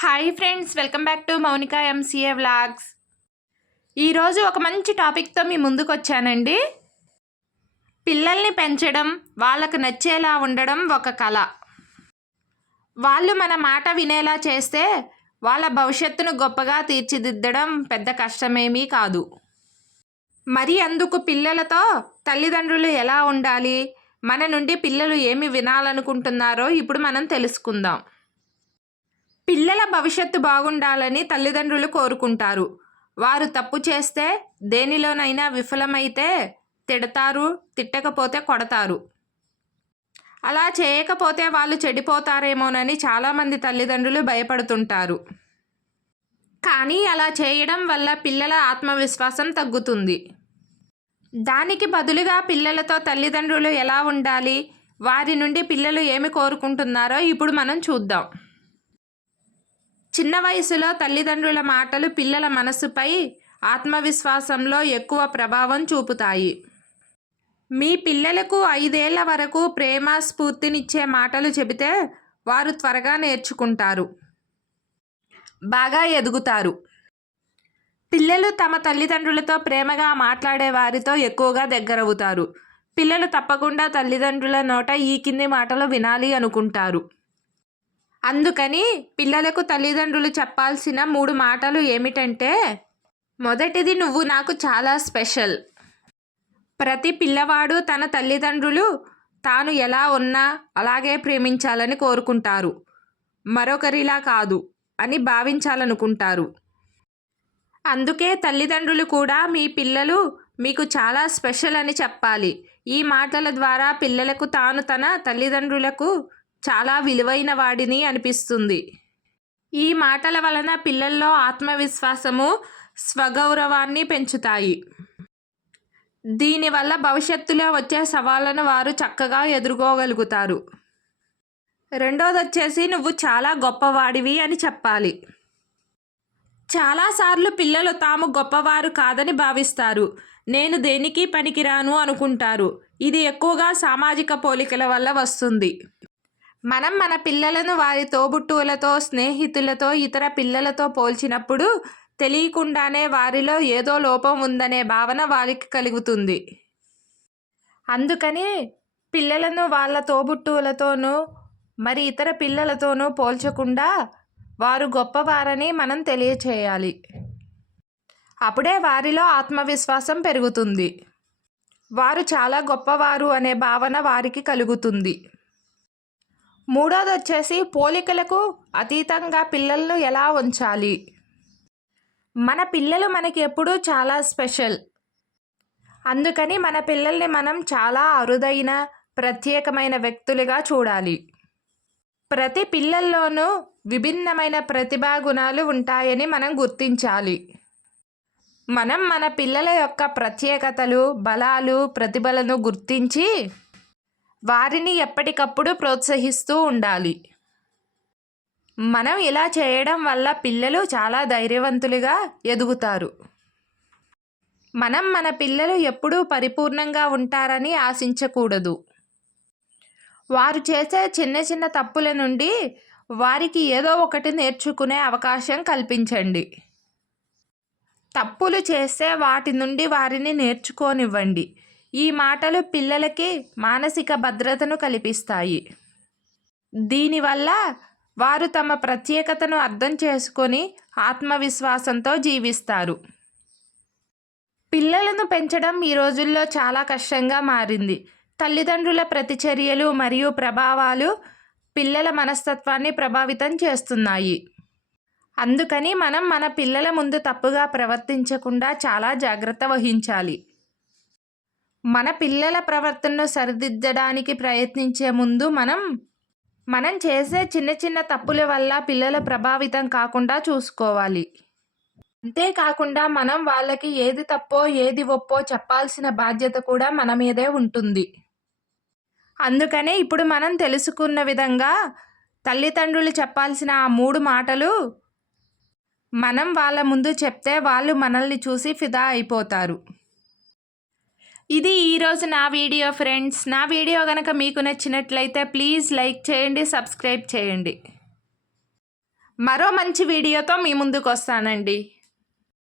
Hi friends welcome back to Mounika MCA vlogs ఈరోజు ఒక మంచి టాపిక్తో మీ ముందుకు వచ్చానండి. పిల్లల్ని పెంచడం వాళ్ళకు నచ్చేలా ఉండడం ఒక కళ. వాళ్ళు మన మాట వినేలా చేస్తే వాళ్ళ భవిష్యత్తును గొప్పగా తీర్చిదిద్దడం పెద్ద కష్టమేమీ కాదు. మరి అందుకు పిల్లలతో తల్లిదండ్రులు ఎలా ఉండాలి? మన నుండి పిల్లలు ఏమి వినాలనుకుంటున్నారో ఇప్పుడు మనం తెలుసుకుందాం. పిల్లల భవిష్యత్తు బాగుండాలని తల్లిదండ్రులు కోరుకుంటారు. వారు తప్పు చేస్తే దేనిలోనైనా విఫలమైతే తిడతారు తిట్టకపోతే కొడతారు. అలా చేయకపోతే వాళ్ళు చెడిపోతారేమోనని చాలామంది తల్లిదండ్రులు భయపడుతుంటారు. కానీ అలా చేయడం వల్ల పిల్లల ఆత్మవిశ్వాసం తగ్గుతుంది. దానికి బదులుగా పిల్లలతో తల్లిదండ్రులు ఎలా ఉండాలి? వారి నుండి పిల్లలు ఏమి కోరుకుంటున్నారో ఇప్పుడు మనం చూద్దాం. చిన్న వయసులో తల్లిదండ్రుల మాటలు పిల్లల మనసుపై ఆత్మవిశ్వాసంలో ఎక్కువ ప్రభావం చూపుతాయి. మీ పిల్లలకు ఐదేళ్ళ వరకు ప్రేమ స్ఫూర్తినిచ్చే మాటలు చెబితే వారు త్వరగా నేర్చుకుంటారు. బాగా ఎదుగుతారు. పిల్లలు తమ తల్లిదండ్రులతో ప్రేమగా మాట్లాడే వారితో ఎక్కువగా దగ్గరవుతారు. పిల్లలు తప్పకుండా తల్లిదండ్రుల నోట ఈ కింది మాటలు వినాలి అనుకుంటారు. అందుకని పిల్లలకు తల్లిదండ్రులు చెప్పాల్సిన మూడు మాటలు ఏమిటంటే మొదటిది నువ్వు నాకు చాలా స్పెషల్. ప్రతి పిల్లవాడు తన తల్లిదండ్రులు తాను ఎలా ఉన్నా అలాగే ప్రేమించాలని కోరుకుంటారు. మరొకరిలా కాదు అని భావించాలనుకుంటారు. అందుకే తల్లిదండ్రులు కూడా మీ పిల్లలు మీకు చాలా స్పెషల్ అని చెప్పాలి. ఈ మాటల ద్వారా పిల్లలకు తాను తన తల్లిదండ్రులకు చాలా విలువైన వాడిని అనిపిస్తుంది. ఈ మాటల వలన పిల్లల్లో ఆత్మవిశ్వాసము స్వగౌరవాన్ని పెంచుతాయి. దీనివల్ల భవిష్యత్తులో వచ్చే సవాళ్ళను వారు చక్కగా ఎదుర్కోగలుగుతారు. రెండోది వచ్చేసి నువ్వు చాలా గొప్పవాడివి అని చెప్పాలి. చాలాసార్లు పిల్లలు తాము గొప్పవారు కాదని భావిస్తారు. నేను దేనికి పనికిరాను అనుకుంటారు. ఇది ఎక్కువగా సామాజిక పోలికల వల్ల వస్తుంది. మనం మన పిల్లలను వారి తోబుట్టువులతో స్నేహితులతో ఇతర పిల్లలతో పోల్చినప్పుడు తెలియకుండానే వారిలో ఏదో లోపం ఉందనే భావన వారికి కలుగుతుంది. అందుకని పిల్లలను వాళ్ళ తోబుట్టువులతోనూ మరి ఇతర పిల్లలతోనూ పోల్చకుండా వారు గొప్పవారని మనం తెలియచేయాలి. అప్పుడే వారిలో ఆత్మవిశ్వాసం పెరుగుతుంది. వారు చాలా గొప్పవారు అనే భావన వారికి కలుగుతుంది. మూడోది వచ్చేసి పోలికలకు అతీతంగా పిల్లలను ఎలా ఉంచాలి? మన పిల్లలు మనకి ఎప్పుడూ చాలా స్పెషల్. అందుకని మన పిల్లల్ని మనం చాలా అరుదైన ప్రత్యేకమైన వ్యక్తులుగా చూడాలి. ప్రతి పిల్లల్లోనూ విభిన్నమైన ప్రతిభా గుణాలు ఉంటాయని మనం గుర్తించాలి. మనం మన పిల్లల యొక్క ప్రత్యేకతలు బలాలు ప్రతిభలను గుర్తించి వారిని ఎప్పటికప్పుడు ప్రోత్సహిస్తూ ఉండాలి. మనం ఇలా చేయడం వల్ల పిల్లలు చాలా ధైర్యవంతులుగా ఎదుగుతారు. మనం మన పిల్లలు ఎప్పుడూ పరిపూర్ణంగా ఉంటారని ఆశించకూడదు. వారు చేసే చిన్న చిన్న తప్పుల నుండి వారికి ఏదో ఒకటి నేర్చుకునే అవకాశం కల్పించండి. తప్పులు చేస్తే వాటి నుండి వారిని నేర్చుకోనివ్వండి. ఈ మాటలు పిల్లలకి మానసిక భద్రతను కల్పిస్తాయి. దీనివల్ల వారు తమ ప్రత్యేకతను అర్థం చేసుకొని ఆత్మవిశ్వాసంతో జీవిస్తారు. పిల్లలను పెంచడం ఈ రోజుల్లో చాలా కష్టంగా మారింది. తల్లిదండ్రుల ప్రతిచర్యలు మరియు ప్రభావాలు పిల్లల మనస్తత్వాన్ని ప్రభావితం చేస్తున్నాయి. అందుకని మనం మన పిల్లల ముందు తప్పుగా ప్రవర్తించకుండా చాలా జాగ్రత్త వహించాలి. మన పిల్లల ప్రవర్తనను సరిదిద్దడానికి ప్రయత్నించే ముందు మనం మనం చేసే చిన్న చిన్న తప్పుల వల్ల పిల్లలు ప్రభావితం కాకుండా చూసుకోవాలి. అంతేకాకుండా మనం వాళ్ళకి ఏది తప్పో ఏది ఒప్పో చెప్పాల్సిన బాధ్యత కూడా మన మీదే ఉంటుంది. అందుకనే ఇప్పుడు మనం తెలుసుకున్న విధంగా తల్లిదండ్రులు చెప్పాల్సిన ఆ మూడు మాటలు మనం వాళ్ళ ముందు చెప్తే వాళ్ళు మనల్ని చూసి ఫిదా అయిపోతారు. ఇది ఈరోజు నా వీడియో ఫ్రెండ్స్. నా వీడియో కనుక మీకు నచ్చినట్లయితే ప్లీజ్ లైక్ చేయండి సబ్స్క్రైబ్ చేయండి. మరో మంచి వీడియోతో మీ ముందుకు వస్తానండి.